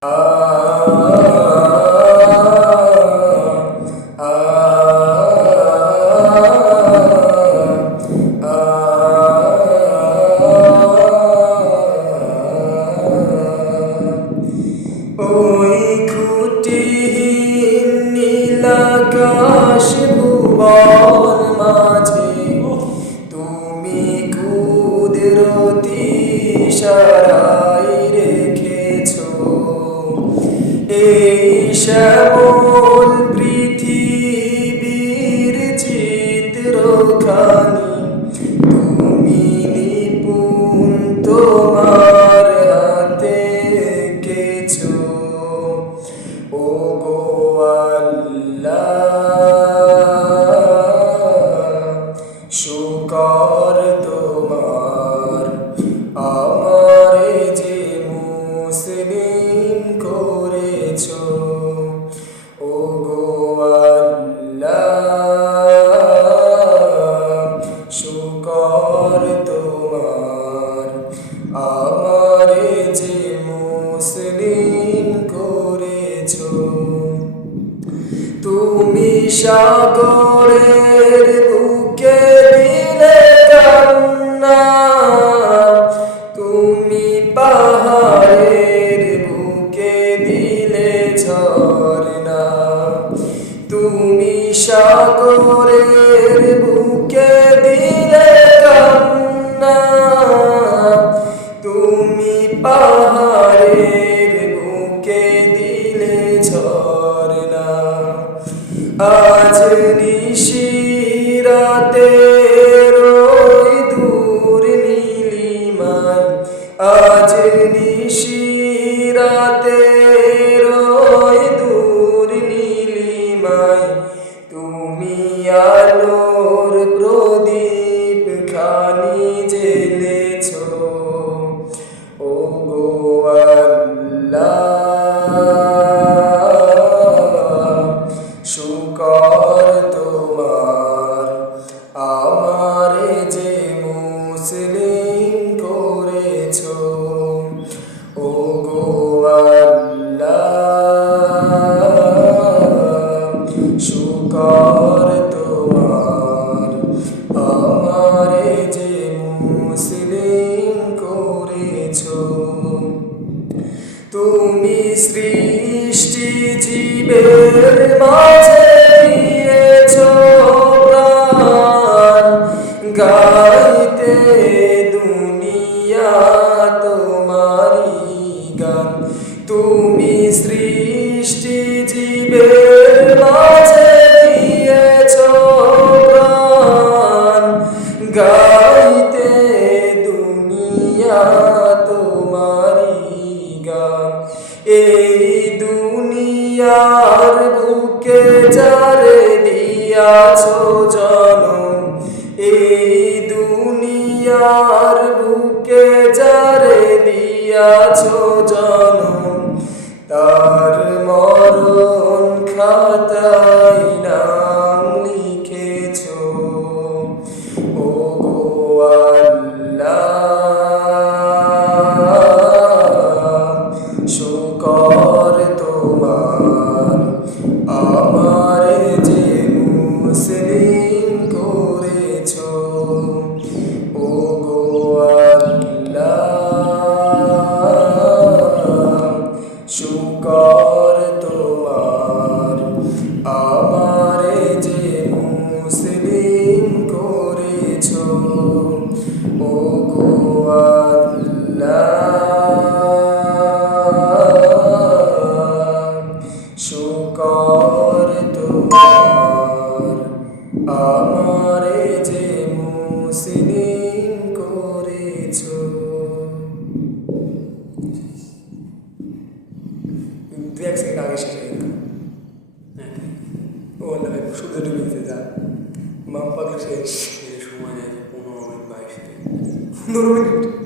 ওই খুঁটিহীন নীলাকাশ ভুবন মাঝে তুমি কুদরতি ইশারায় রেখেছো এই শ্যামল পৃথিবীর চিত্রখানি তুমি নিপুণ তোমার হাতে এঁকেছো। ও গো আল্লাহ, শুকর তোমার আমারে যে মুসলিম করেছো। ও গো আল্লাহ, শুকর তোমার আমারে যে মুসলিম করেছো। তুমি সাগরের বুকে দিলে কান্না, তুমি পাহাড়ের বুকে দিলে ঝরনা, তুমি সাগরের বুকে দিলে কান্না, তুমি পাহাড়ের বুকে দিলে ঝরনা। আজ নিশিরাতের ওই দূর নীলিমায়, আজ নিশিরাতের ওই দূর নীলিমায় তুমি আলোর প্রদীপ খানি জ্বেলেছো। ও গো আল্লাহ, শুকর তোমার আমারে যে মুসলিম করেছো। ও গো আল্লাহ, শুকর তোমার আমারে যে মুসলিম করেছো। তুমি সৃষ্টি জীবের মাঝে দিয়েছো প্রাণ, গাইতে দুনিয়া তোমারি গান। তুমি সৃষ্টি জীবের মাঝে দিয়েছো প্রাণ, গাইতে দুনিয়া তোমারি গান। এই দুনিয়ার বুকে যারে দিয়াছো জনম, এই দুনিয়ার বুকে যারে দিয়াছো জনম, তার মরণ খাতায় নাম লিখেছো। ও গো আল্লাহ, শুকর তোমার আমারে যে মুসলিম করেছো। ও গো আল্লাহ, শুকর তোমার আমারে যে মুসলিম করেছো। ও গো আল্লাহ, শুকর তোমার আমারে যে মুসলিম করেছো। দু এক সেকেন্ড আগে শেষ হয়ে গেল। ও আল্লাহ ভাই, শুধু ডুবে গেছে। যা মাম পাগলা শেষ। সময় আছে 15 মিনিট 22 15 মিনিট।